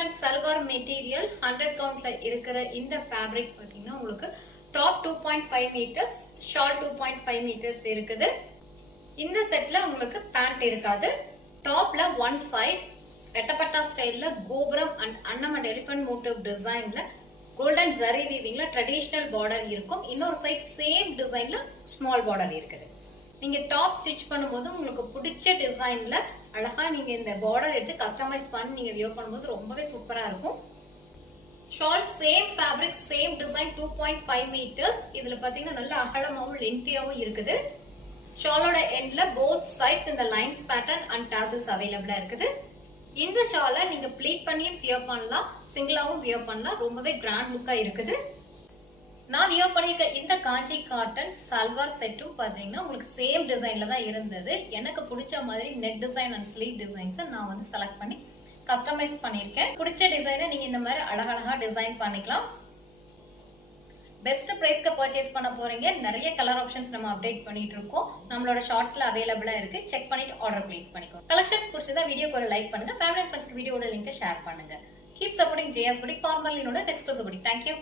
Cotton salwar material 100 கவுண்ட்ல இருக்கிற இந்த fabric பாத்தீங்கன்னா உங்களுக்கு டாப் 2.5 மீட்டர்ஸ், ஷால் 2.5 மீட்டர்ஸ் இருக்குது. இந்த செட்ல உங்களுக்கு பேண்ட் இருக்காது. டாப்ல ஒன் சைட் ரெட்டப்பட்டா ஸ்டைல்ல கோபுரம் அண்ட் அன்னம் அண்ட் எலிபென்ட் மோட்டிவ் டிசைன்ல கோல்டன் ஜரி வீவிங்ல ட்ரெடிஷனல் பார்டர் இருக்கும். இன்னொரு சைட் சேம் டிசைன்ல ஸ்மால் பார்டர் இருக்குது. நீங்க டாப் ஸ்டிச் பண்ணும்போது உங்களுக்கு பிடிச்ச டிசைன்ல அழகா நீங்க இந்த பார்டர் எடுத்து கஸ்டமைஸ் பண்ணி நீங்க வியர் பண்ணும்போது ரொம்பவே சூப்பரா இருக்கும். Shawl same fabric same design 2.5 metres. இதுல பாத்தீங்கன்னா நல்ல அகலமாவும் லென்த்தியாவும் இருக்குது. ஷாலோட எண்ட்ல போத் சைட்ஸ் இந்த லைன்ஸ் பேட்டர்ன் அண்ட் டாசல்ஸ் அவைலபிளா இருக்குது. இந்த ஷாலை நீங்க ப்ளீட் பண்ணியும் வியர் பண்ணலாம், சிங்கிளாவும் வியர் பண்ணலாம். ரொம்பவே கிராண்ட் லுக்கா இருக்குது. நான் வியர் பண்ணிருக்க இந்த காஞ்சி காட்டன் சல்வார் செட்டும் பாத்தீங்கன்னா உங்களுக்கு சேம் டிசைன்ல தான் இருந்தது. எனக்கு பிடிச்ச மாதிரி neck design and sleeve designs நான் வந்து செலக்ட் பண்ணி கஸ்டமைஸ் பண்ணிருக்கேன். பிடிச்ச டிசைனை நீங்க இந்த மாதிரி அழகழகா டிசைன் பண்ணிக்கலாம். பெஸ்ட் பிரைஸ்க்கு பர்ச்சேஸ் பண்ண போறீங்க. நிறைய கலர் ஆப்ஷன்ஸ் நம்ம அப்டேட் பண்ணிட்டு இருக்கோம். நம்மளோட ஷார்ட்ஸ்ல அவைலபிளா இருக்கு. செக் பண்ணிட்டு ஆர்டர் பிளேஸ் பண்ணிக்கோங்க. கலெக்ஷன்ஸ் பிடிச்சதா வீடியோக்கு ஒரு லைக் பண்ணுங்க. ஃபேமிலி அண்ட் ஃப்ரெண்ட்ஸ்க்கு வீடியோட லிங்கை ஷேர் பண்ணுங்க. கீப் சப்போர்ட்டிங் ஜேஎஸ் புட்டிக், ஃபார்மலினோட எக்ஸ்க்ளூசிவ் புட்டிக். தேங்க்யூ.